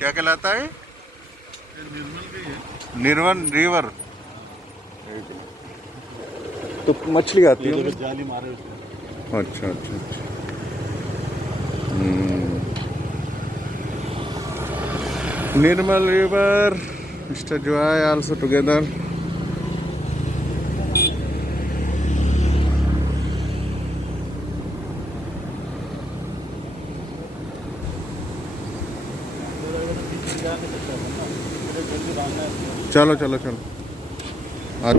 क्या कहलाता है? ये निर्मल का ही है। निर्वन रिवर। तो मछली आती ये है? देखो जाली मारे उसने। अच्छा अच्छा अच्छा। Nirmal river, mister Joy also together. चलो चलो चलो आज